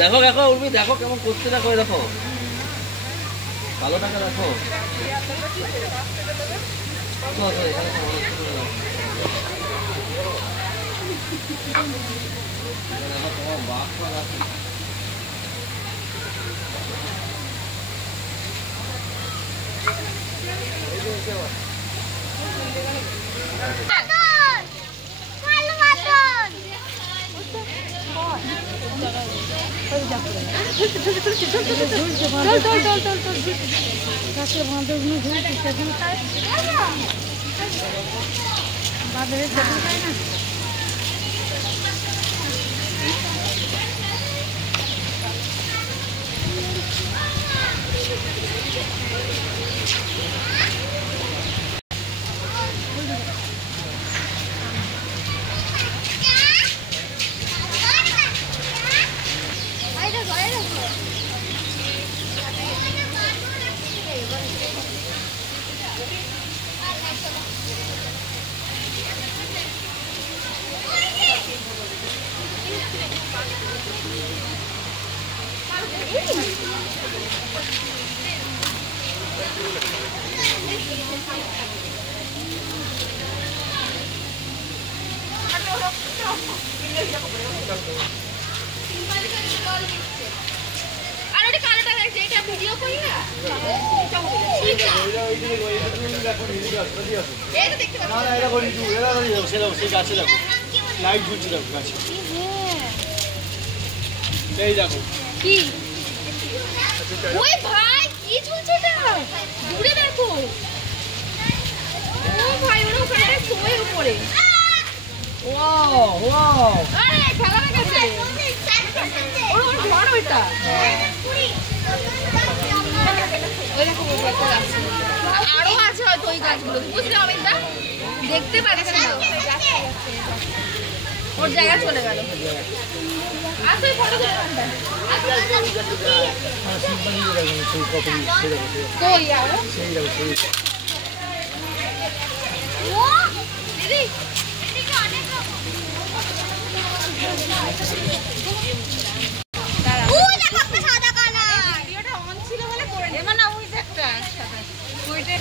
দেখো দেখো উর্মি দেখো কেমন করতে, দেখো দেখো ভালো টাকা দেখো তোমার বাপ লাইট ঝুলছে দেখো গাছে। এই দেখো কি ওই ভাই কি ঝুলছে এটা দূরে দেখো। ও ভাই ওরা ওখানে শোয়ে উপরে। ওয়াও ওয়াও আরে খেলা লাগাচ্ছে ওর ঘর ওইটা। ওই দেখো একটা গাছ আরো আছে হয়তো ওই গাছগুলো বুঝলে অমিতা দেখতে পাচ্ছি না ওর জায়গা চলে গেল। আসলে ফটো তুলে কই আরো সেই দেখো সেই ও দিদি এদিকে অনেক ও দেখো একটা সাদা কালার ভিডিওটা অন ছিল বলে করে এমন না ওই একটা সাদা ওইটা